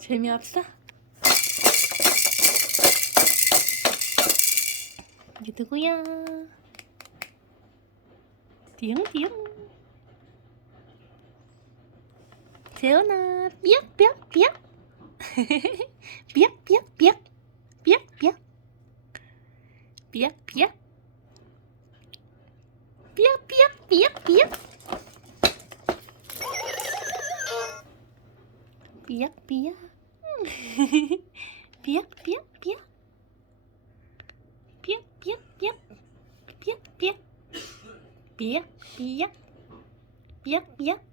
재미없어? 이게 누구야? 띠용띠용. 재현아, 삐약삐약삐약. 삐약삐약삐약. 삐약삐약. 삐약삐약. 삐약삐약삐약삐약. 삐약삐약. 삐약삐약삐약. 삐약삐약삐약. 삐약삐약. 삐약삐약. 삐약삐약.